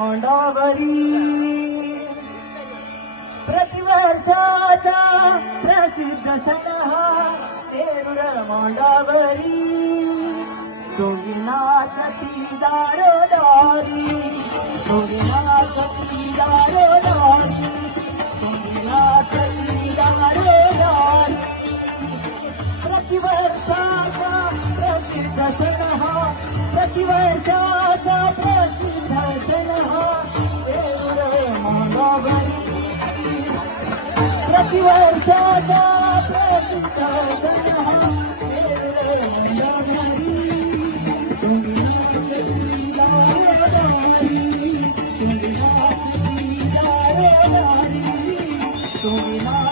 मांडावरी प्रतिवर्षाचा प्रसिद्ध सण हा तेरुर मांडावरी सोमनाथ ती दारोदारी सोमनाथ ती दारोदारी सोमनाथ ती दारोदारी प्रतिवर्षाचा प्रसिद्ध सण हा प्रतिवर्षाचा प्रसिद्ध सण हा तेरुर मांडावरी प्रतिवर्षाचा प्रसिद्ध सण हा तुम्ही